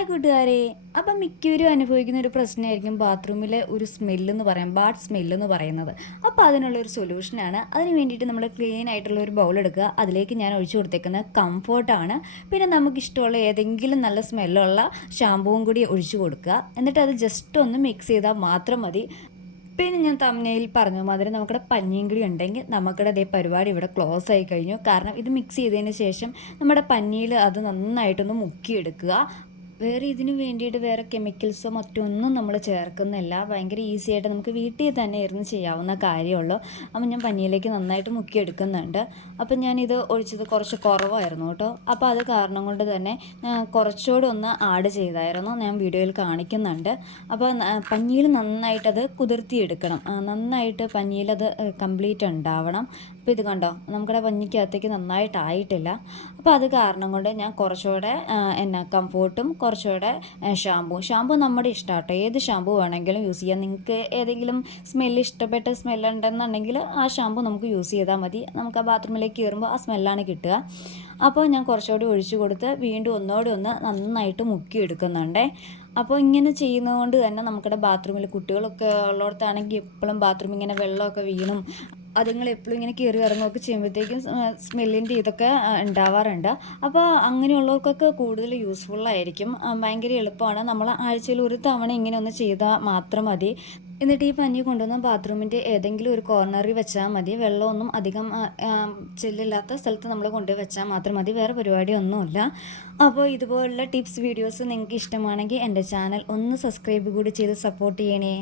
Hi കൂട്ടുകാരെ അപ്പം മിക്കവരും അനുഭവിക്കുന്ന ഒരു പ്രശ്നമായിരിക്കും ബാത്റൂമിലെ ഒരു സ്മെല്ലെന്ന് പറയാം ബാഡ് സ്മെല്ലെന്ന് പറയുന്നത്. അപ്പോൾ അതിനുള്ള ഒരു സൊല്യൂഷനാണ് അതിന് വേണ്ടിയിട്ട് നമ്മൾ ക്ലീൻ ആയിട്ടുള്ള ഒരു ബൗൾ എടുക്കുക. അതിലേക്ക് ഞാൻ ഒഴിച്ചു കൊടുത്തേക്കുന്ന കംഫോർട്ടാണ് പിന്നെ നമുക്കിഷ്ടമുള്ള ഏതെങ്കിലും നല്ല സ്മെല്ലുള്ള ഷാമ്പുവും കൂടി ഒഴിച്ചു കൊടുക്കുക. എന്നിട്ട് അത് ജസ്റ്റ് ഒന്ന് മിക്സ് ചെയ്താൽ മാത്രം മതി. പിന്നെ ഞാൻ തമ്മനയിൽ പറഞ്ഞ മാതിരി നമുക്കിവിടെ പഞ്ഞിയും കൂടി ഉണ്ടെങ്കിൽ നമുക്കിവിടെ അതേ പരിപാടി ഇവിടെ ക്ലോസ് ആയി കഴിഞ്ഞു. കാരണം ഇത് മിക്സ് ചെയ്തതിന് ശേഷം നമ്മുടെ പഞ്ഞിയിൽ അത് നന്നായിട്ടൊന്ന് മുക്കിയെടുക്കുക. വേറെ ഇതിന് വേണ്ടിയിട്ട് വേറെ കെമിക്കൽസോ മറ്റൊന്നും നമ്മൾ ചേർക്കുന്നില്ല. ഭയങ്കര ഈസി ആയിട്ട് നമുക്ക് വീട്ടിൽ തന്നെ ഇരുന്ന് ചെയ്യാവുന്ന കാര്യമുള്ളൂ. അപ്പം ഞാൻ പനിയിലേക്ക് നന്നായിട്ട് മുക്കിയെടുക്കുന്നുണ്ട്. അപ്പം ഞാനിത് ഒഴിച്ചത് കുറച്ച് കുറവായിരുന്നു കേട്ടോ. അപ്പോൾ അത് കാരണം കൊണ്ട് തന്നെ കുറച്ചുകൂടെ ഒന്ന് ആഡ് ചെയ്തായിരുന്നു. ഞാൻ വീഡിയോയിൽ കാണിക്കുന്നുണ്ട്. അപ്പോൾ പഞ്ഞിയിൽ നന്നായിട്ടത് കുതിർത്തിയെടുക്കണം. നന്നായിട്ട് പഞ്ഞിയിലത് കംപ്ലീറ്റ് ഉണ്ടാവണം. അപ്പോൾ ഇത് കണ്ടോ നമ്മുടെ പഞ്ഞിക്കകത്തേക്ക് നന്നായിട്ടായിട്ടില്ല. അപ്പോൾ അത് കാരണം കൊണ്ട് ഞാൻ കുറച്ചുകൂടെ എന്നാ കംഫോർട്ടും കുറച്ചുകൂടെ ഷാമ്പു ഷാമ്പു നമ്മുടെ ഇഷ്ടമാട്ടോ ഏത് ഷാമ്പു വേണമെങ്കിലും യൂസ് ചെയ്യാം. നിങ്ങൾക്ക് ഏതെങ്കിലും സ്മെല്ല് ഇഷ്ടപ്പെട്ട സ്മെല്ലുണ്ടെന്നുണ്ടെങ്കിൽ ആ ഷാമ്പു നമുക്ക് യൂസ് ചെയ്താൽ മതി. നമുക്ക് ആ ബാത്റൂമിലേക്ക് കയറുമ്പോൾ ആ സ്മെല്ലാണ് കിട്ടുക. അപ്പോൾ ഞാൻ കുറച്ചുകൂടി ഒഴിച്ചു കൊടുത്ത് വീണ്ടും ഒന്നോടെ ഒന്ന് നന്നായിട്ട് മുക്കി എടുക്കുന്നുണ്ടേ. അപ്പോൾ ഇങ്ങനെ ചെയ്യുന്നതുകൊണ്ട് തന്നെ നമുക്കിവിടെ ബാത്റൂമിൽ കുട്ടികളൊക്കെ ഉള്ളിടത്താണെങ്കിൽ എപ്പോഴും ബാത്റൂം ഇങ്ങനെ വെള്ളമൊക്കെ വീണും. അതുങ്ങൾ എപ്പോഴും ഇങ്ങനെ കയറി ഇറങ്ങുകയൊക്കെ ചെയ്യുമ്പോഴത്തേക്കും സ്മെല്ലിന്റെ ഇതൊക്കെ ഉണ്ടാവാറുണ്ട്. അപ്പോൾ അങ്ങനെയുള്ളവർക്കൊക്കെ കൂടുതൽ യൂസ്ഫുള്ളായിരിക്കും ഭയങ്കര എളുപ്പമാണ്. നമ്മൾ ആഴ്ചയിൽ ഒരു തവണ ഇങ്ങനെ ഒന്ന് ചെയ്താൽ മാത്രം മതി. എന്നിട്ട് ഈ പഞ്ഞി കൊണ്ടുവന്ന ബാത്റൂമിന്റെ ഏതെങ്കിലും ഒരു കോർണറിൽ വെച്ചാൽ മതി. വെള്ളമൊന്നും അധികം ചെല്ലില്ലാത്ത സ്ഥലത്ത് നമ്മൾ കൊണ്ടുപോയി വെച്ചാൽ മാത്രം മതി. വേറെ പരിപാടിയൊന്നുമില്ല. അപ്പോൾ ഇതുപോലുള്ള ടിപ്സ് വീഡിയോസ് നിങ്ങൾക്ക് ഇഷ്ടമാണെങ്കിൽ എന്റെ ചാനൽ ഒന്ന് സബ്സ്ക്രൈബ് കൂടി ചെയ്ത് സപ്പോർട്ട് ചെയ്യണേ.